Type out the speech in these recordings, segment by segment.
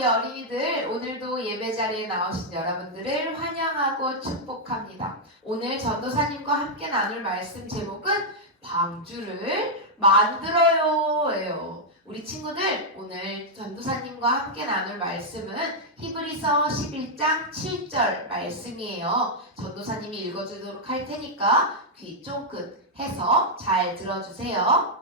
우리 어린이들, 오늘도 예배 자리에 나오신 여러분들을 환영하고 축복합니다. 오늘 전도사님과 함께 나눌 말씀 제목은 방주를 만들어요 예요. 우리 친구들, 오늘 전도사님과 함께 나눌 말씀은 히브리서 11장 7절 말씀이에요. 전도사님이 읽어주도록 할 테니까 귀 쫑긋 해서 잘 들어주세요.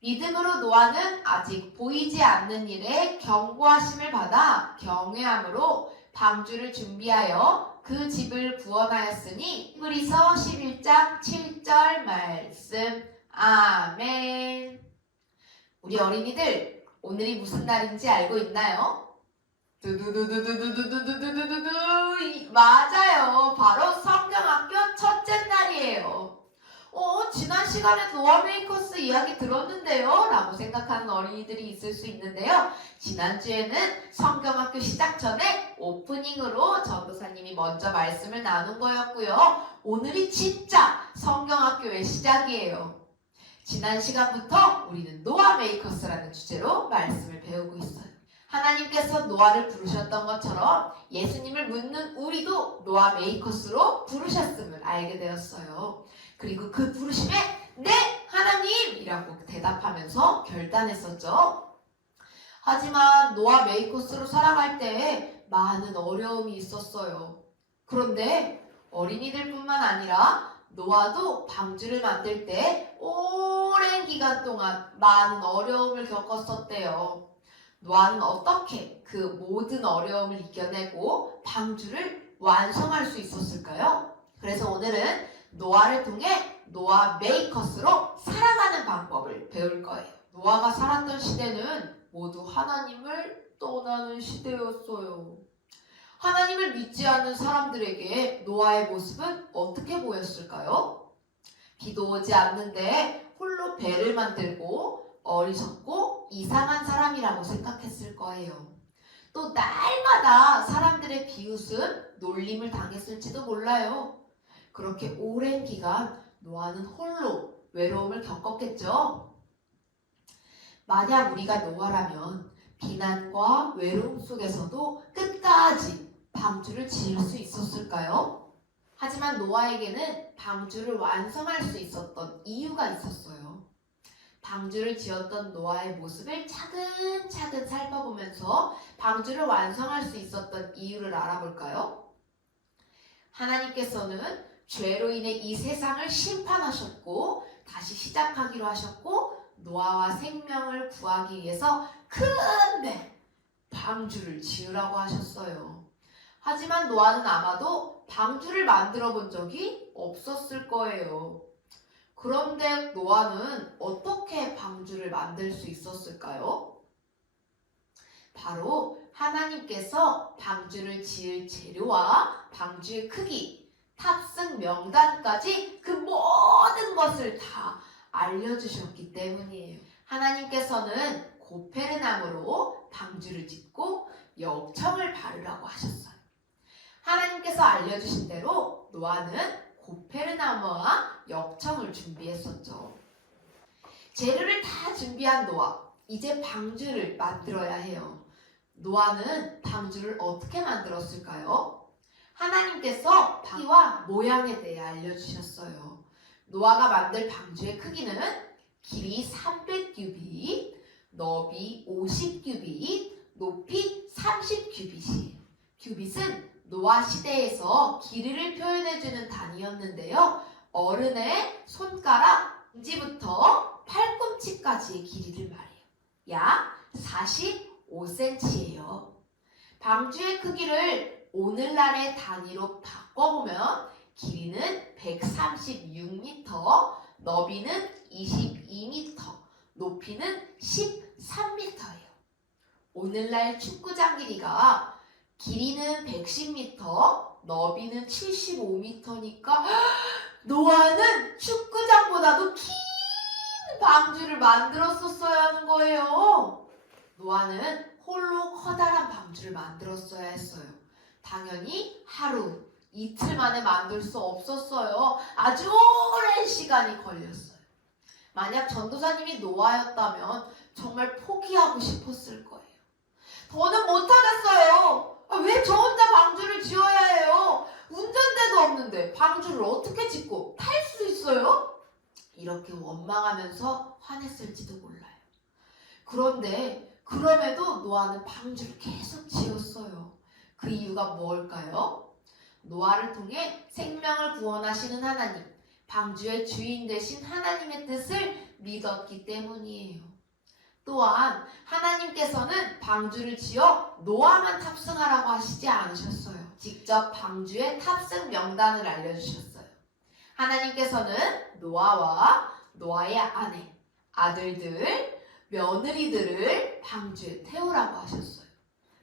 믿음으로 노아는 아직 보이지 않는 일에 경고하심을 받아 경외함으로 방주를 준비하여 그 집을 구원하였으니 히브리서 11장 7절 말씀. 아멘. 우리 어린이들, 오늘이 무슨 날인지 알고 있나요? 두두두두두두두두두두두두. 맞아요. 바로 성경학교 첫째 날이에요. 지난 시간에 노아 메이커스 이야기 들었는데요? 라고 생각하는 어린이들이 있을 수 있는데요. 지난주에는 성경학교 시작 전에 오프닝으로 전도사님이 먼저 말씀을 나눈 거였고요. 오늘이 진짜 성경학교의 시작이에요. 지난 시간부터 우리는 노아 메이커스라는 주제로 말씀을 배우고 있어요. 하나님께서 노아를 부르셨던 것처럼 예수님을 묻는 우리도 노아 메이커스로 부르셨음을 알게 되었어요. 그리고 그 부르심에 네 하나님이라고 대답하면서 결단했었죠. 하지만 노아 메이커스로 살아갈 때 많은 어려움이 있었어요. 그런데 어린이들뿐만 아니라 노아도 방주를 만들 때 오랜 기간 동안 많은 어려움을 겪었었대요. 노아는 어떻게 그 모든 어려움을 이겨내고 방주를 완성할 수 있었을까요? 그래서 오늘은 노아를 통해 노아 메이커스로 살아가는 방법을 배울 거예요. 노아가 살았던 시대는 모두 하나님을 떠나는 시대였어요. 하나님을 믿지 않는 사람들에게 노아의 모습은 어떻게 보였을까요? 비도 오지 않는데 홀로 배를 만들고 어리석고 이상한 사람이라고 생각했을 거예요. 또 날마다 사람들의 비웃음, 놀림을 당했을지도 몰라요. 그렇게 오랜 기간 노아는 홀로 외로움을 겪었겠죠. 만약 우리가 노아라면 비난과 외로움 속에서도 끝까지 방주를 지을 수 있었을까요? 하지만 노아에게는 방주를 완성할 수 있었던 이유가 있었어요. 방주를 지었던 노아의 모습을 차근차근 살펴보면서 방주를 완성할 수 있었던 이유를 알아볼까요? 하나님께서는 죄로 인해 이 세상을 심판하셨고 다시 시작하기로 하셨고 노아와 생명을 구하기 위해서 큰 방주를 지으라고 하셨어요. 하지만 노아는 아마도 방주를 만들어 본 적이 없었을 거예요. 그런데 노아는 어떻게 방주를 만들 수 있었을까요? 바로 하나님께서 방주를 지을 재료와 방주의 크기, 탑승 명단까지 그 모든 것을 다 알려주셨기 때문이에요. 하나님께서는 고페르나무로 방주를 짓고 역청을 바르라고 하셨어요. 하나님께서 알려주신 대로 노아는 고페르나무와 역청을 준비했었죠. 재료를 다 준비한 노아, 이제 방주를 만들어야 해요. 노아는 방주를 어떻게 만들었을까요? 하나님께서 크기와 모양에 대해 알려주셨어요. 노아가 만들 방주의 크기는 길이 300규빗, 너비 50규빗, 높이 30규빗이에요. 규빗은 노아 시대에서 길이를 표현해주는 단위였는데요. 어른의 손가락, 엄지부터 팔꿈치까지의 길이를 말해요. 약 45cm예요. 방주의 크기를 오늘날의 단위로 바꿔보면 길이는 136m, 너비는 22m, 높이는 13m예요. 오늘날 축구장 길이가 길이는 110m, 너비는 75m니까 노아는 축구장보다도 긴 방주를 만들었었어야 하는 거예요. 노아는 홀로 커다란 방주를 만들었어야 했어요. 당연히 하루, 이틀 만에 만들 수 없었어요. 아주 오랜 시간이 걸렸어요. 만약 전도사님이 노아였다면 정말 포기하고 싶었을 거예요. 더는 못하겠어요. 방주를 어떻게 짓고 탈 수 있어요? 이렇게 원망하면서 화냈을지도 몰라요. 그런데 그럼에도 노아는 방주를 계속 지었어요. 그 이유가 뭘까요? 노아를 통해 생명을 구원하시는 하나님, 방주의 주인 되신 하나님의 뜻을 믿었기 때문이에요. 또한 하나님께서는 방주를 지어 노아만 탑승하라고 하시지 않으셨어요. 직접 방주의 탑승 명단을 알려주셨어요. 하나님께서는 노아와 노아의 아내, 아들들, 며느리들을 방주에 태우라고 하셨어요.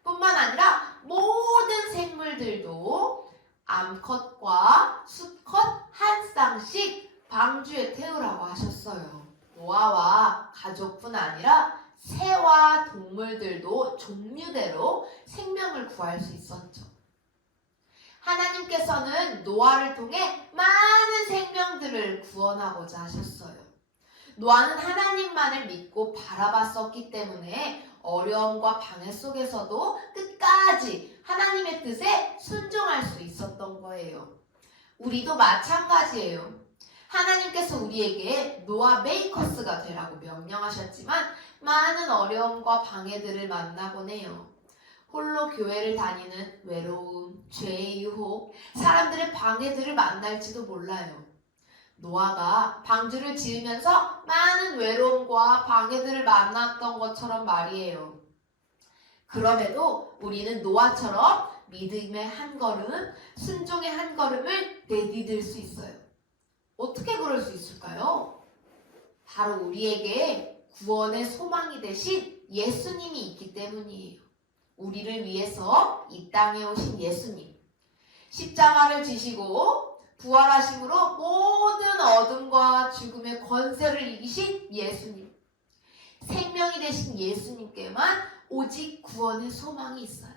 뿐만 아니라 모든 생물들도 암컷과 수컷 한 쌍씩 방주에 태우라고 하셨어요. 노아와 가족뿐 아니라 새와 동물들도 종류대로 생명을 구할 수 있었죠. 하나님께서는 노아를 통해 많은 생명들을 구원하고자 하셨어요. 노아는 하나님만을 믿고 바라봤었기 때문에 어려움과 방해 속에서도 끝까지 하나님의 뜻에 순종할 수 있었던 거예요. 우리도 마찬가지예요. 하나님께서 우리에게 노아 메이커스가 되라고 명령하셨지만 많은 어려움과 방해들을 만나곤 해요. 홀로 교회를 다니는 외로움, 죄의 유혹, 사람들의 방해들을 만날지도 몰라요. 노아가 방주를 지으면서 많은 외로움과 방해들을 만났던 것처럼 말이에요. 그럼에도 우리는 노아처럼 믿음의 한 걸음, 순종의 한 걸음을 내디딜 수 있어요. 어떻게 그럴 수 있을까요? 바로 우리에게 구원의 소망이 되신 예수님이 있기 때문이에요. 우리를 위해서 이 땅에 오신 예수님, 십자가를 지시고 부활하심으로 모든 어둠과 죽음의 권세를 이기신 예수님, 생명이 되신 예수님께만 오직 구원의 소망이 있어요.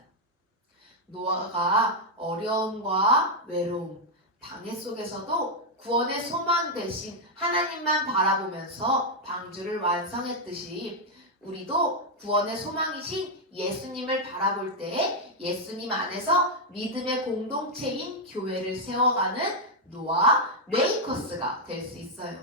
노아가 어려움과 외로움, 방해 속에서도 구원의 소망 대신 하나님만 바라보면서 방주를 완성했듯이 우리도 구원의 소망이신 예수님을 바라볼 때 예수님 안에서 믿음의 공동체인 교회를 세워가는 노아 메이커스가 될 수 있어요.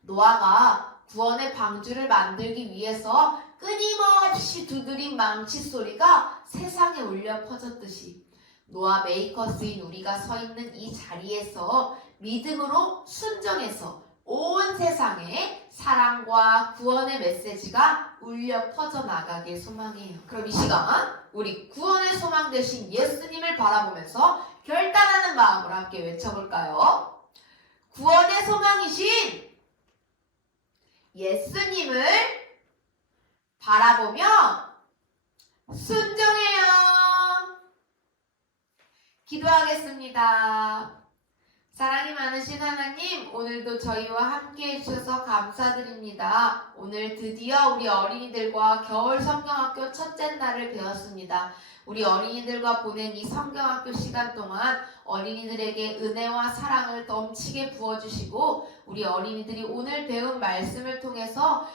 노아가 구원의 방주를 만들기 위해서 끊임없이 두드린 망치 소리가 세상에 울려 퍼졌듯이 노아 메이커스인 우리가 서 있는 이 자리에서 믿음으로 순종해서 온 세상에 사랑과 구원의 메시지가 울려 퍼져나가길 소망해요. 그럼 이 시간 우리 구원의 소망 되신 예수님을 바라보면서 결단하는 마음으로 함께 외쳐볼까요? 구원의 소망이신 예수님을 바라보며 순종해요. 기도하겠습니다. 사랑이 많으신 하나님, 오늘도 저희와 함께 해주셔서 감사드립니다. 오늘 드디어 우리 어린이들과 겨울 성경학교 첫째 날을 배웠습니다. 우리 어린이들과 보낸 이 성경학교 시간 동안 어린이들에게 은혜와 사랑을 넘치게 부어주시고 우리 어린이들이 오늘 배운 말씀을 통해서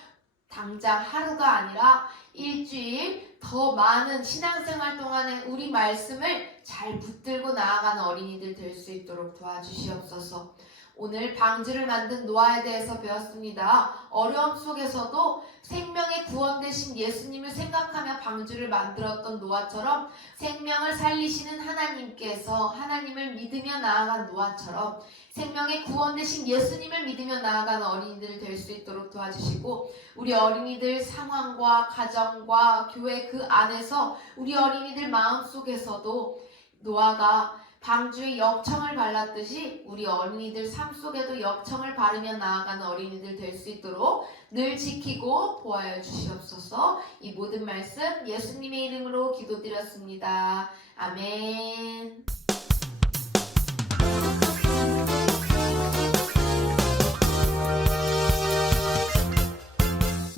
당장 하루가 아니라 일주일 더 많은 신앙생활 동안에 우리 말씀을 잘 붙들고 나아가는 어린이들 될 수 있도록 도와주시옵소서. 오늘 방주를 만든 노아에 대해서 배웠습니다. 어려움 속에서도 생명의 구원 되신 예수님을 생각하며 방주를 만들었던 노아처럼 생명을 살리시는 하나님께서 하나님을 믿으며 나아간 노아처럼 생명의 구원 되신 예수님을 믿으며 나아가는 어린이들 될 수 있도록 도와주시고 우리 어린이들 상황과 가정과 교회 그 안에서 우리 어린이들 마음속에서도 노아가 방주에 역청을 발랐듯이 우리 어린이들 삶 속에도 역청을 바르며 나아가는 어린이들 될 수 있도록 늘 지키고 보호하여 주시옵소서. 이 모든 말씀 예수님의 이름으로 기도드렸습니다. 아멘.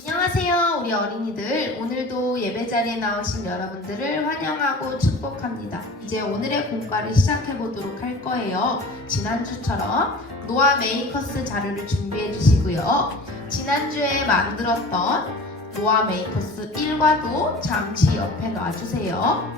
안녕하세요 우리 어린이들. 오늘도 예배자리에 나오신 여러분들을 환영하고 축복합니다. 이제 오늘의 공과를 시작해 보도록 할 거예요. 지난주처럼 노아 메이커스 자료를 준비해 주시고요. 지난주에 만들었던 노아 메이커스 1과도 잠시 옆에 놔주세요.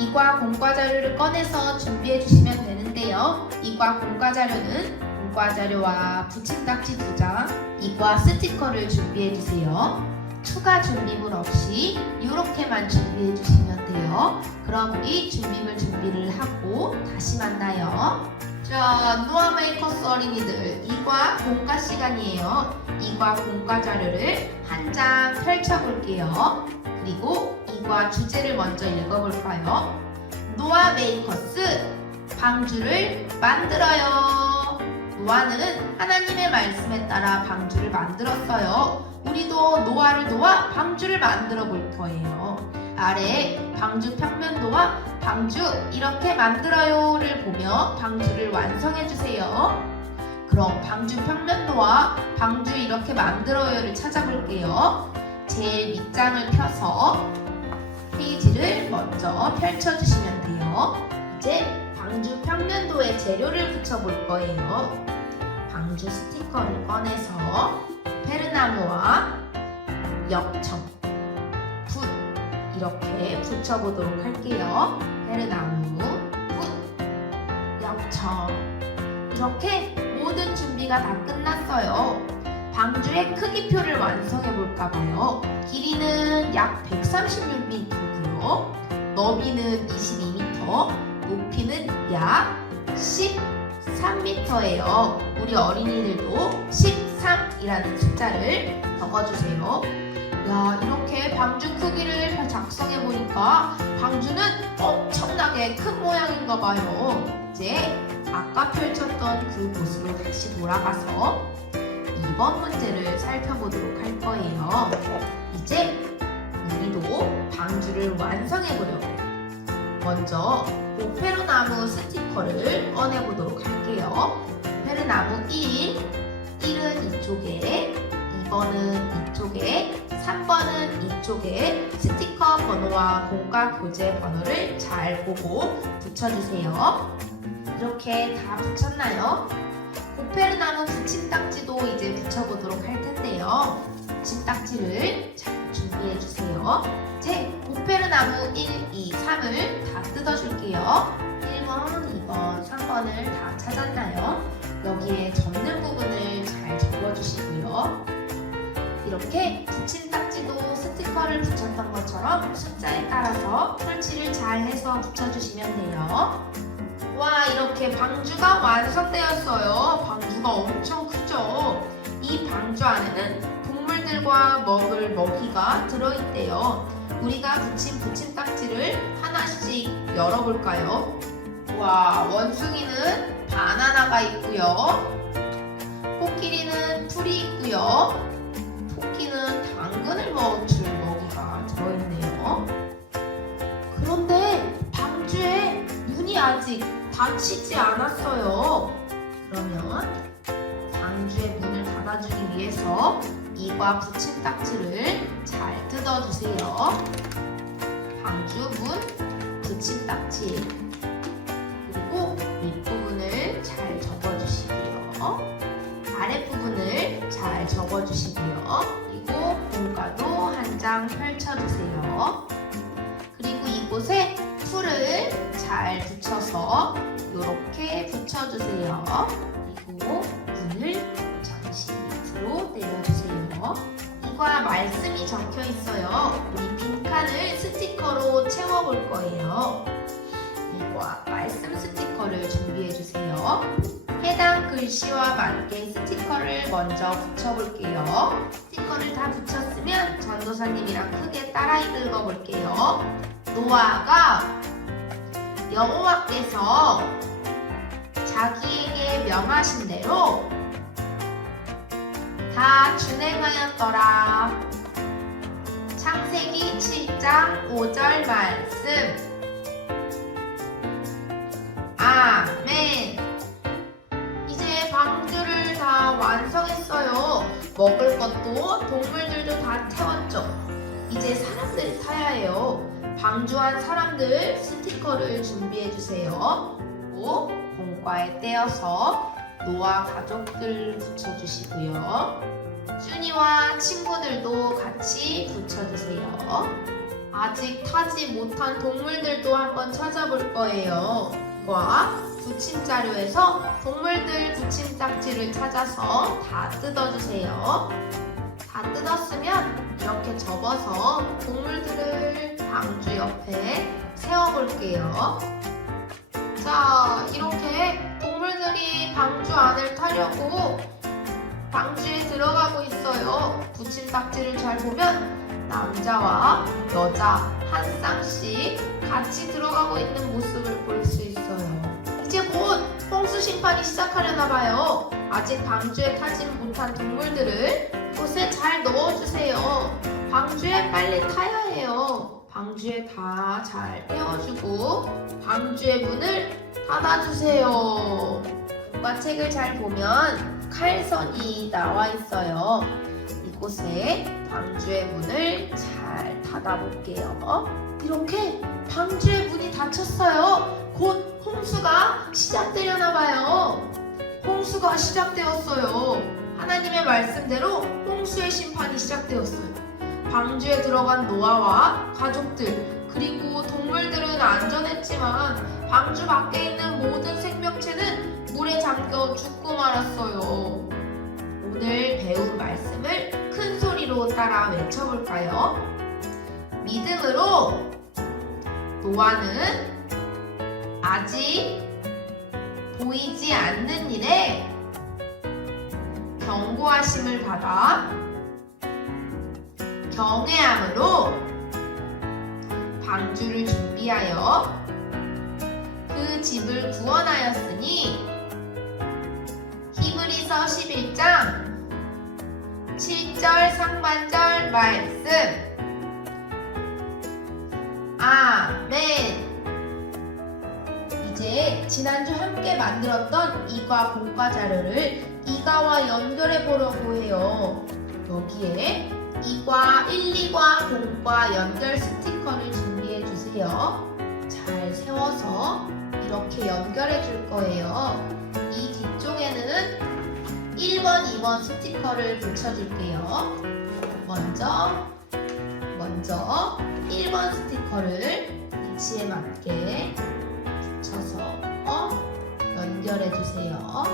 이과 공과 자료를 꺼내서 준비해 주시면 되는데요. 이과 공과 자료는 공과 자료와 붙임딱지 2장, 이과 스티커를 준비해 주세요. 추가 준비물 없이 이렇게만 준비해 주시면 돼요. 그럼 우리 준비를 하고 다시 만나요. 자, 노아 메이커스 어린이들, 이과 공과 시간이에요. 이과 공과 자료를 한 장 펼쳐볼게요. 그리고 이과 주제를 먼저 읽어볼까요? 노아 메이커스, 방주를 만들어요. 노아는 하나님의 말씀에 따라 방주를 만들었어요. 우리도 노아를 도와 방주를 만들어 볼 거예요. 아래 방주 평면도와 방주 이렇게 만들어요를 보며 방주를 완성해 주세요. 그럼 방주 평면도와 방주 이렇게 만들어요를 찾아볼게요. 제일 밑장을 펴서 페이지를 먼저 펼쳐주시면 돼요. 이제 방주 평면도에 재료를 붙여볼 거예요. 방주 스티커를 꺼내서 페르나무와 역청, 붓 이렇게 붙여보도록 할게요. 페르나무, 붓, 역청 이렇게 모든 준비가 다 끝났어요. 방주의 크기표를 완성해 볼까봐요. 길이는 약 130mm고요. 너비는 22m, 높이는 약 13m예요. 우리 어린이들도 13이라는 숫자를 적어주세요. 야, 이렇게 방주 크기를 작성해 보니까 방주는 엄청나게 큰 모양인가 봐요. 이제 아까 펼쳤던 그 곳으로 다시 돌아가서 2번 문제를 살펴보도록 할 거예요. 이제 우리도 방주를 완성해 보려고요. 먼저 페르나무 스티커를 꺼내 보도록 할게요. 페르나무 1은 이쪽에, 2번은 이쪽에, 3번은 이쪽에 스티커 번호와 공과 교재 번호를 잘 보고 붙여주세요. 이렇게 다 붙였나요? 고페르나무 붙임딱지도 이제 붙여보도록 할 텐데요. 붙임딱지를 잘 준비해주세요. 이제 고페르나무 1, 2, 3을 다 뜯어줄게요. 1번, 2번, 3번을 다 찾았나요? 여기에 접는 부분을 잘 접어주시고요. 이렇게 붙임딱지도 스티커를 붙였던 것처럼 숫자에 따라서 설치를 잘 해서 붙여주시면 돼요. 와, 이렇게 방주가 완성되었어요. 방주가 엄청 크죠? 이 방주 안에는 동물들과 먹을 먹이가 들어있대요. 우리가 붙인 붙임딱지를 하나씩 열어볼까요? 와, 원숭이는 바나나가 있고요. 코끼리는 풀이 있고요. 토끼는 당근을 먹을 먹이가 들어있네요. 그런데 방주에 문이 아직 닫히지 않았어요. 그러면 방주의 문을 닫아주기 위해서 이과 붙임딱지를 잘 뜯어주세요. 방주 문 붙임딱지, 그리고 윗부분을 잘 접어주시고요. 아랫부분을 잘 접어주시고요. 그리고 공과도 한 장 펼쳐주세요. 그리고 이곳에 풀을 잘 붙여서 이렇게 붙여주세요. 그리고 문을 잠시 밑으로 내려주세요. 이과 말씀이 적혀 있어요. 우리 빈칸을 스티커로 채워볼 거예요. 이과 말씀 스티커를 준비해주세요. 해당 글씨와 맞게 스티커를 먼저 붙여볼게요. 스티커를 다 붙였으면 전도사님이랑 크게 따라 읽어볼게요. 노아가 여호와께서 자기에게 명하신 대로 다 준행하였더라. 창세기 7장 5절 말씀. 아멘. 이제 방주를 다 완성했어요. 먹을 것도 동물들도 다 태웠죠. 이제 사람들이 타야 해요. 방주한 사람들 스티커를 준비해주세요. 그리고 공과에 떼어서 노아 가족들 붙여주시고요. 준이와 친구들도 같이 붙여주세요. 아직 타지 못한 동물들도 한번 찾아볼 거예요. 과 부침자료에서 동물들 부침딱지를 찾아서 다 뜯어주세요. 다 뜯었으면 이렇게 접어서 동물들을 방주 옆에 세워볼게요. 자, 이렇게 동물들이 방주 안을 타려고 방주에 들어가고 있어요. 부침딱지를 잘 보면 남자와 여자 한 쌍씩 같이 들어가고 있는 모습을 볼 수 있어요. 이제 곧 홍수 심판이 시작하려나 봐요. 아직 방주에 타지 못한 동물들을 곳에 잘 넣어주세요. 방주에 빨리 타야 해요. 방주에 다 잘 떼어주고 방주의 문을 닫아주세요. 동화책을 잘 보면 칼선이 나와 있어요. 이곳에 방주의 문을 잘 닫아볼게요. 이렇게 방주의 문이 닫혔어요. 곧 홍수가 시작되려나 봐요. 홍수가 시작되었어요. 하나님의 말씀대로 홍수의 심판이 시작되었어요. 방주에 들어간 노아와 가족들 그리고 동물들은 안전했지만 방주 밖에 있는 모든 생명체는 물에 잠겨 죽고 말았어요. 오늘 배운 말씀을 큰 소리로 따라 외쳐볼까요? 믿음으로 노아는 아직 보이지 않는 일에 경고하심을 받아 경외함으로 방주를 준비하여 그 집을 구원하였으니 히브리서 11장 7절 상반절 말씀. 아멘. 이제 지난주 함께 만들었던 이과 공과 자료를 이과와 연결해 보려고 해요. 여기에 이과 1, 2과 공과 연결 스티커를 준비해 주세요. 잘 세워서 이렇게 연결해 줄 거예요. 이 뒤쪽에는 1번, 2번 스티커를 붙여줄게요. 먼저 1번 스티커를 위치에 맞게 붙여서 연결해 주세요.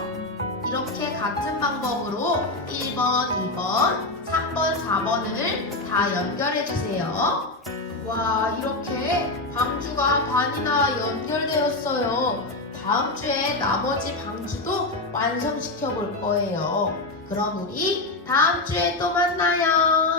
이렇게 같은 방법으로 1번, 2번, 3번, 4번을 다 연결해 주세요. 와, 이렇게 방주가 반이나 연결되었어요. 다음 주에 나머지 방주도 완성시켜 볼 거예요. 그럼 우리 다음 주에 또 만나요.